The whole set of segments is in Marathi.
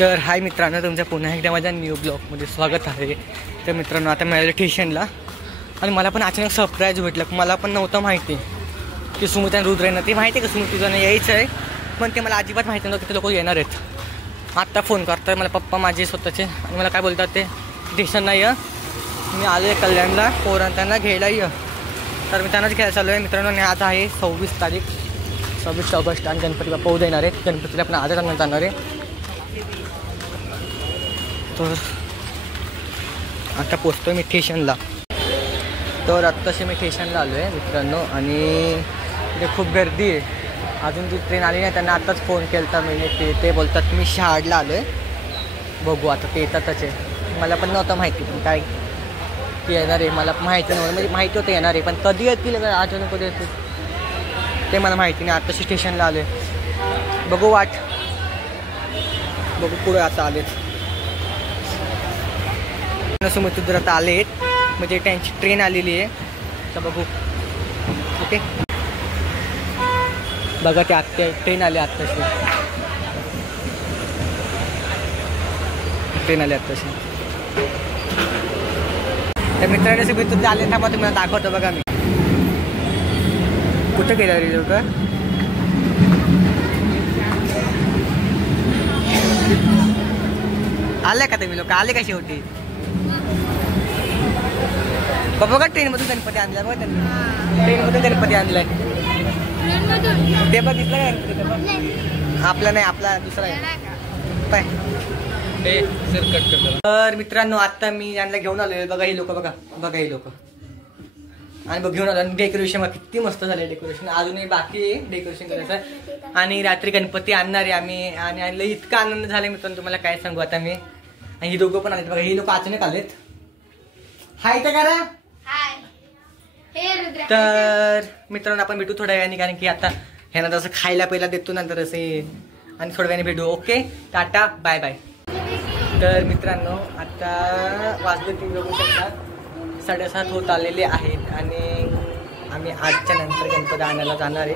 तर हाय मित्रांनो, तुमच्या पुन्हा एकदा माझ्या न्यू ब्लॉगमध्ये स्वागत आहे. तर मित्रांनो, आता मिळालं स्टेशनला आणि मला पण अचानक सरप्राईज भेटलं. मला पण नव्हतं माहिती की सुमित आणि रुद्र येणार. ते माहिती आहे का सुमित तुझं यायचं आहे, पण ते मला अजिबात माहिती नव्हतं की ते लोक येणार आहेत. आत्ता फोन करतात मला पप्पा माझे स्वतःचे आणि मला काय बोलतात ते स्टेशनला ये, मी आलो आहे कल्याणला, पोरांना घ्यायला ये. तर मी त्यांनाच घ्यायला चालू आहे मित्रांनो. आणि आज आहे 26 तारीख, 26 ऑगस्ट आणि गणपती बाप्पा उद्या येणार आहेत. गणपतीला आपण आजच आणून जाणार आहे. तर आता पोचतो मी स्टेशनला. तर आत्ताशी मी स्टेशनला आलो आहे मित्रांनो आणि इथे खूप गर्दी आहे. अजून जी ट्रेन आली नाही त्यांना आत्ताच फोन केला तर मी ते बोलतात मी शहाडला आलो आहे. बघू आता ते येतातच आहे. मला पण नव्हतं माहिती पण काय येणार आहे मला माहिती नव्हतं, म्हणजे माहिती होतं येणार आहे पण कधी येतील अजून कधी येतील ते मला माहिती नाही. आत्ताशी स्टेशनला आलो आहे. बघू वाट बघू पुढे आता आलेत. सुमित आता आलेत म्हणजे त्यांची ट्रेन आलेली आहे. तर बघू ओके. बघा ते आत्ता ट्रेन आली आत्ताशी, ट्रेन आली आत्ताशी. तर मित्रांनो सुमित आले थांबा तुम्हाला दाखवतो. बघा मी कुठं गेला रे लोक. आले का तुम्ही लोक, आले का शेवटी. बघा ट्रेनमधून गणपती आणलाय. बघा त्यांनी ट्रेनमधून गणपती आणलाय. ते बघितलं काय गणपती आपला नाही, आपला दुसरा आहे. तर मित्रांनो आता मी यांना घेऊन आलोय. बघा ही लोक, बघा ही लोक आणि बघ घेऊन आलो. आणि डेकोरेशन किती मस्त झालंय. डेकोरेशन अजूनही बाकी आहे डेकोरेशन करायचं आणि रात्री गणपती आणणार आहे आम्ही. आणि इतका आनंद झालाय मित्रांनो तुम्हाला काय सांगू आता मी. आणि ही दोघं पण आलेत. बघा ही लोक अचानक आलेत. हाय तर करा. तर मित्रांनो आपण भेटू थोड्या वेळाने, कारण की आता ह्यांना जसं खायला पहिला देतो नंतर असे आणि थोड्या वेळाने भेटू. Okay tata bye bye. तर मित्रांनो आता वाजले तुम्ही बघू शकता 7:30 होत आलेले आहेत आणि आम्ही आजच्या नंतर गणपती आणायला जाणार आहे.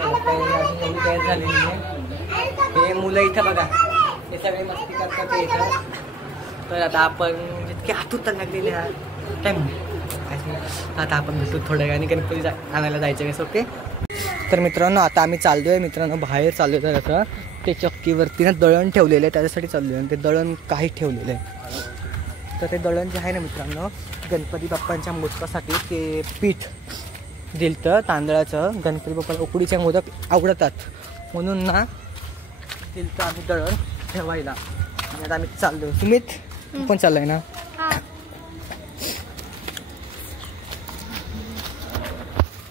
अजून एवढी तयार झालेली आहे. हे मुलं इथं बघा हे सगळे मस्ती करतात ते इथं. तर आता आपण जितके आतुरता लागलेले आहे काय आता आपण भेटू थोड्या वेळाने गणपती आणायला जायचं आहे. ओके. तर मित्रांनो आता आम्ही चाललो आहे मित्रांनो बाहेर चाललो आहे. तर असं ते चक्कीवरती ना दळण ठेवलेलं आहे त्याच्यासाठी चाललो आहे. आणि ते दळण काही ठेवलेलं आहे. तर ते दळण जे आहे ना मित्रांनो गणपती बाप्पांच्या मोदकासाठी ते पीठ दिलतं तांदळाचं. गणपती बाप्पाला उकडीचे मोदक आवडतात म्हणून ना दिलतं आम्ही दळण ठेवायला. आणि आता आम्ही चाललो. सुमित पण चाललंय ना.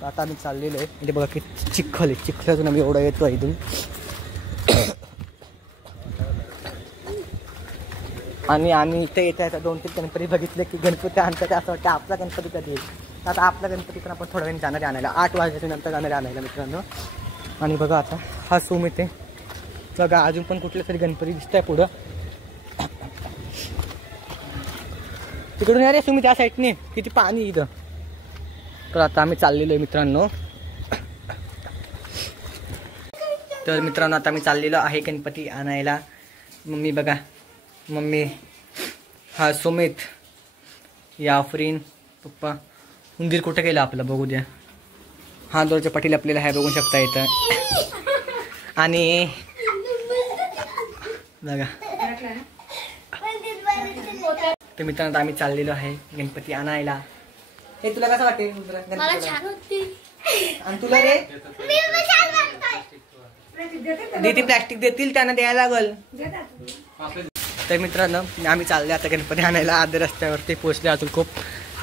आता आम्ही चाललेलो आहे. म्हणजे बघा की चिखल आहे. चिखलातून आम्ही एवढा येतो इथून. आणि आम्ही इथे येता येतात 2-3 गणपती बघितले की गणपती आणतात असं वाटतं आपला गणपती कधी येईल. आता आपला गणपती पण आपण थोड्या वेळाने जाणार आणायला. 8 वाजेच्या नंतर जाणार आणायला मित्रांनो. आणि बघा आता हा सुमित आहे. बघा अजून पण कुठले तरी गणपती दिसत आहे पुढं. तिकडून या रे सुमित त्या साईडने किती पाणी इथं. तर आता आम्ही चाललेलो आहे मित्रांनो. तर मित्रांनो आता आम्ही चाललेलो आहे गणपती आणायला. मम्मी बघा, मम्मी हा सुमित, या आफरीन, पप्पा. उंदीर कुठं गेला आपला बघू द्या. हा दोरच्या पाठीला आपल्याला आहे बघू शकता इथं. आणि बघा तर मित्रांनो आम्ही चाललेलो आहे गणपती आणायला. हे तुला कसं वाटेल आणि तुला रे देते प्लॅस्टिक देतील त्यांना द्यायला लागल. तर मित्रांनो आम्ही चालले आता गणपती आणायला. अर्ध्या रस्त्यावरती पोहोचले. अजून खूप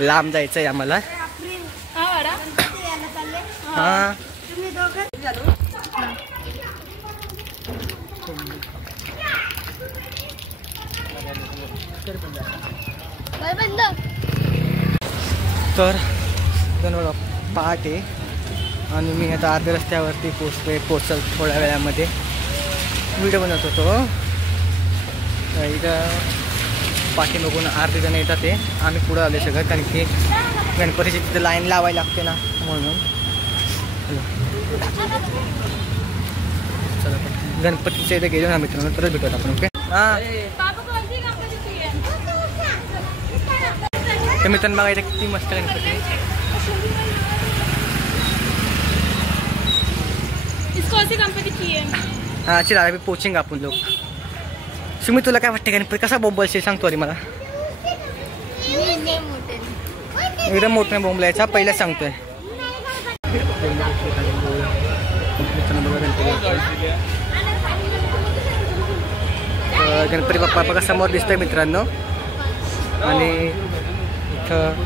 लांब जायचं आहे आम्हाला. हा तर पहाटे आणि मी आता अर्ध्या रस्त्यावरती पोचल थोड्या वेळामध्ये व्हिडिओ बनवत होतो. इथं पाठी बघून अर्धे जण येतात ते आम्ही पुढं आले सगळं, कारण की गणपतीची तिथं लाईन लावायला लागते ना म्हणून. चला गणपतीच्या इथे गेलो ना मित्रांनो, तरच भेटूयात आपण. ओके. हाँ तर मित्रांनो बघा इथे किती मस्त गणपती आहे. इसको ऐसी गणपती चाहिए. हा चला अभी पोचेंगे आपण लोक. सुमी तुला काय वाटते गणपती कसा बोंबलशील सांगतो अरे मला. एकदम मोठ्या बोंबलायचा पहिलाच सांगतोय. गणपती बाप्पा बघा समोर दिसतोय मित्रांनो. आणि इथं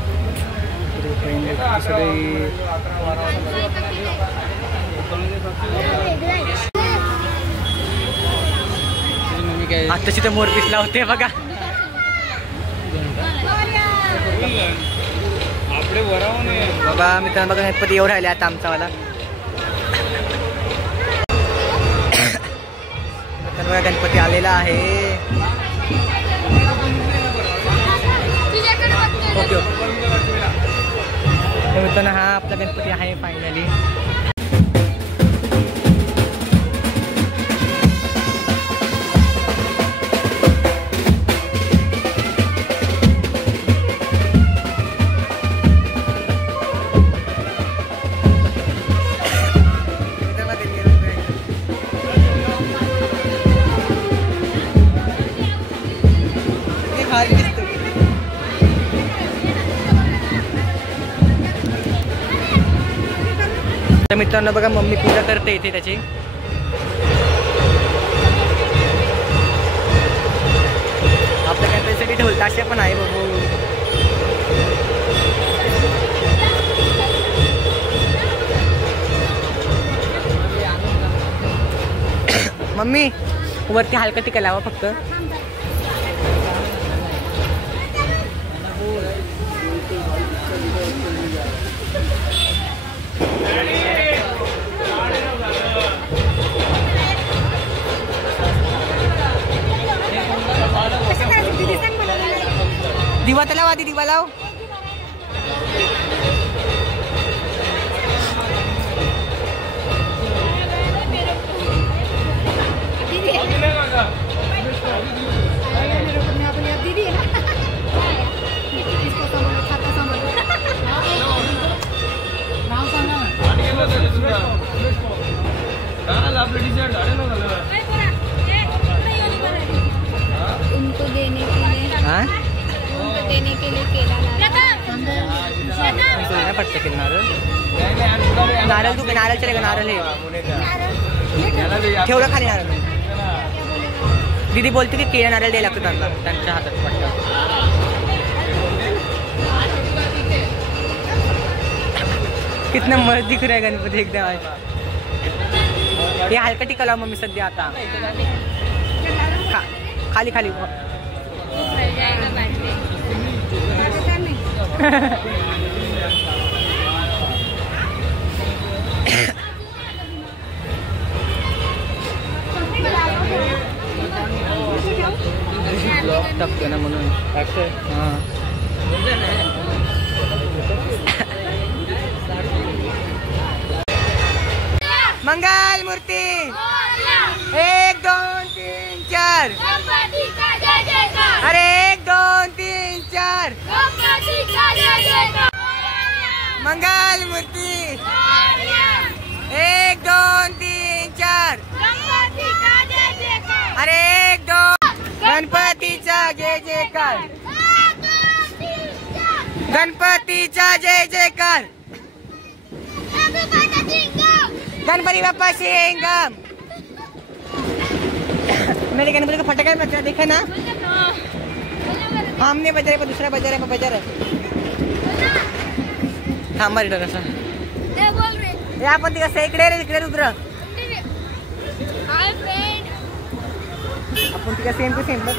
आताची तर मोर पिसला होते बघा. बाबा मित्रांनो बघा गणपती येऊ राहिले आता आमचावाला. बघा गणपती आलेला आहे. ओके ओके मित्रांनो हा आपला गणपती आहे फायनली. तर मित्रांनो बघा मम्मी पूजा करते इथे त्याची. आपल्या गणपतीसाठी ढोल ताशे पण आहे बघू. मम्मी वरती हलका टिका लावा फक्त. दिवा तर लाव आधी दिवा लाव. उनको देने के लिए केला नाही पडते की नारळ. नारळ तू नारळ चले नारळ हे ठेवलं खाली नारळ. दीदी बोलते की केळा नारळ द्यायला लागतो त्यांना त्यांच्या हातात पडतं. कितना मस्त दिख रहा है गणपती एकदम. हे हलका टिका लाव मम्मी सध्या आता. खाली खाली ब्लॉक टाकतो ना म्हणून. हां मंगल मूर्ती 1 2 3 4. अरे 1 2 3 4 मंगल मूर्ती 1 2 3 4. अरे 1 2 गणपतीचा जय जयकार. गणपतीचा जय जयकार. गणपति बाप्पा सिंगम. मेरे गणपति का फटका बजा देखा ना. हमने बजा रहे दूसरा बजा रहे बजा रहे. थांबा रिटर्न असं हे आपण तिकडे इकडे रुद्र आपण तिकडे सेम टू सेम बघ.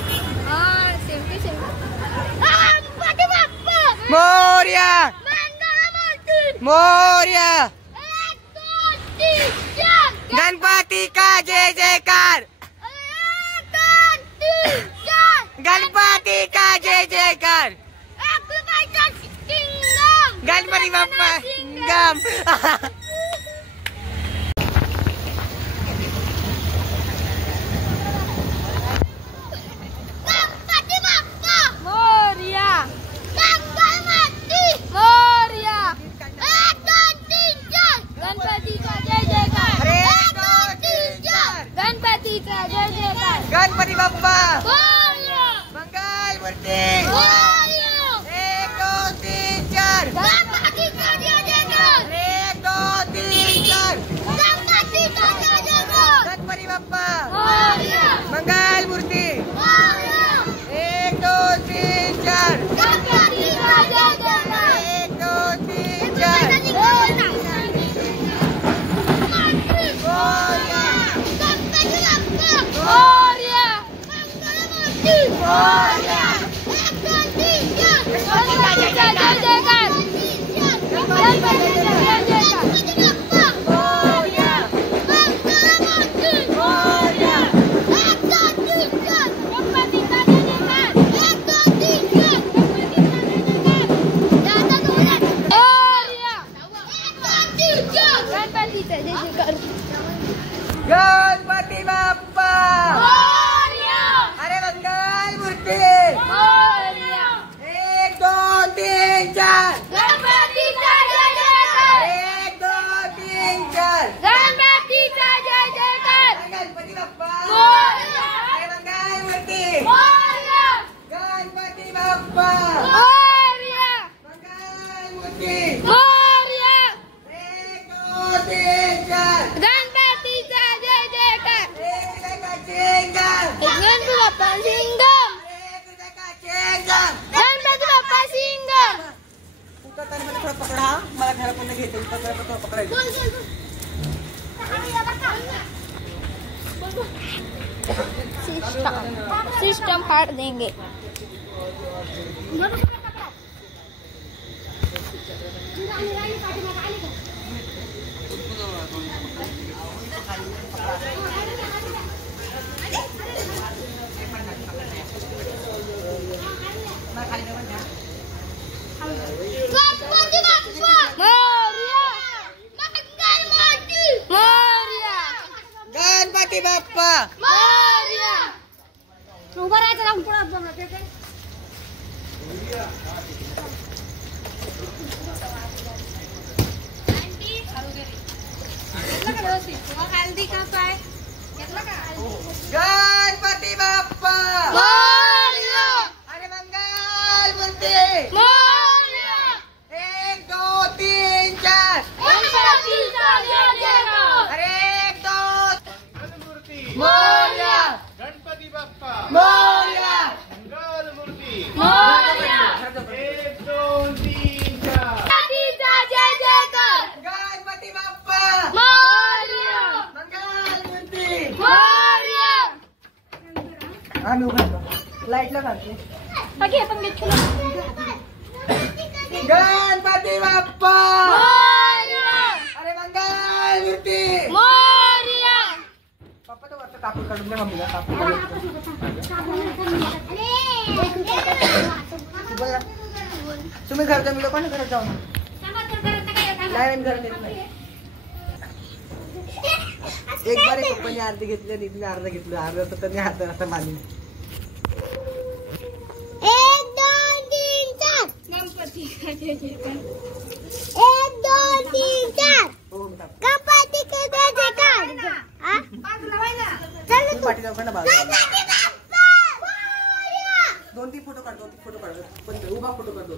मोरया मोरया. गणपति का जय जयकार. गणपति का जय जयकार. गणपति बाप्पा सिंगम. गणपती बाप्पा अरे मंगल मूर्ती 1 2 3 4 गणपतीचा जय जयकार 1 2 3 4 गणपतीचा जय जयकार गणपती बाप्पा मोरया अरे मंगल मूर्ती मोरया गणपती बाप्पा मोरया मंगल मूर्ती मोरया 1 2 3 4 गणपतीचा जय जयकार गणपती बाप्पा सिंगम गणपती बाप्पा सिंगम थोडा पकडा मला घरापर्यंत घेते पकडायचं सिस्टम फाड़ देंगे गणपती बाप्पा उभं राहायचं जाऊन पुढं हल्दी का पाय गणपती बाप्पा अरे मंगल मूर्ती 1 2 3 4 अरे 1 2 मोरया गणपती बाप्पा मोरया मंगल मूर्ती मोरया 1 2 3 4 जय जयकार गणपती बाप्पा मोरया मंगल मूर्ती मोरया आम्ही उघडतो लाईटला घालते गणपती बाप्पा अरे मंगल मूर्ती मोरया पप्पा तो वरचा कापूर काढून दे मम्मीला कापूर तुम्ही घर जा मी लोकांना घरात जाऊ नाही घरात येत नाही एक बार पप्पाने अर्धे घेतले नितीने अर्ध घेतलं अर्ध तर त्यांनी हात असं मानले 1 2 3 4 गणपती जय जयकार 1 2 3 4 हो टाक गणपती के जय जयकार चल तुम्ही पाठी जाऊ ना बाजूला गणपती बाप्पा 2-3 फोटो काढ 2-3 फोटो काढ पण उभा फोटो काढ 2-3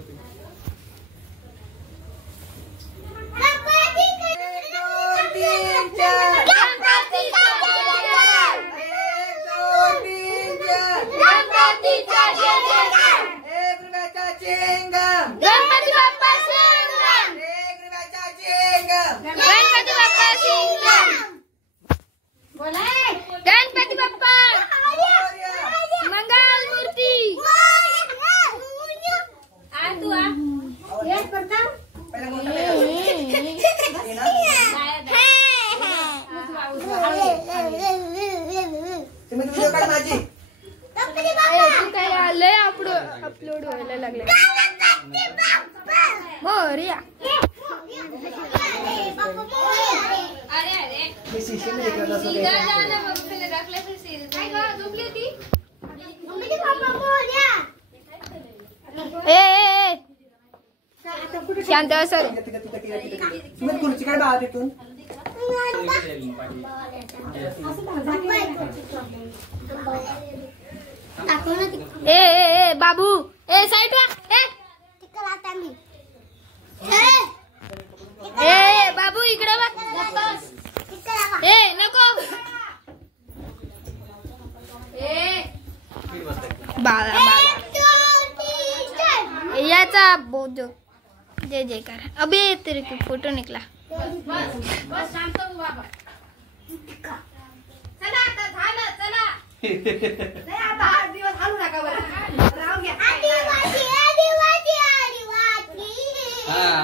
गणपती के 1 2 3 4 गणपतीचा जय जयकार 1 2 3 4 गणपतीचा जय जयकार 1 रुपयाचा चिंगम गणपती बाप्पा सिंगम 1 रुपयाचा चिंगम गणपती बाप्पा सिंगम गणपती बाप्पा मंगल मूर्ती पहिला मोठा हे ना तुम्ही व्हिडिओ काढ माझी लय अपलोड व्हायला लागले मोरया मी शिशी मध्ये करत असतो ए शांत सर तुम्ही खुर्ची काढ बाहेर तिथून ए बाबू ए साइड ए बाबू इकडे बघ ए नको ए बाळा याचा बोध जय जयकार अबे तेरे को फोटो निकला बस शांत हो बाबा चला आता झालं चला नाही आता 8 दिवस हालू नका बरं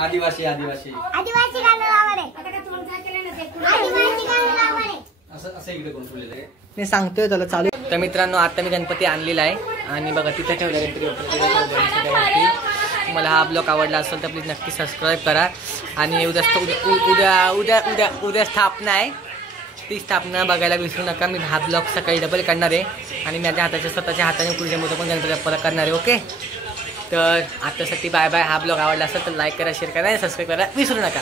आदिवासी आदिवासी आदिवासी गाणं लावा रे. आदिवासी गाणं लावा रे. असं इकडे कोण ठेवलेलं आहे मी सांगतोय त्याला चालू. तर मित्रांनो आता मी गणपती आणलेला आहे आणि बघा तिथे ठेवला गणपती बाप्पावरती. तुम्हाला हा ब्लॉग आवडला असेल तर प्लीज नक्की सबस्क्राईब करा. आणि उद्या स्थापना आहे. ती स्थापना बघायला विसरू नका. मी हा ब्लॉग सकाळी डबल करणार आहे आणि माझ्या स्वतःच्या हाताने पूजेमध्ये पण गणपती बाप्पाला करणार आहे. ओके तर आतासाठी बाय बाय. हा ब्लॉग आवडला असेल तर लाईक करा शेअर करा आणि सबस्क्राईब करा विसरू नका.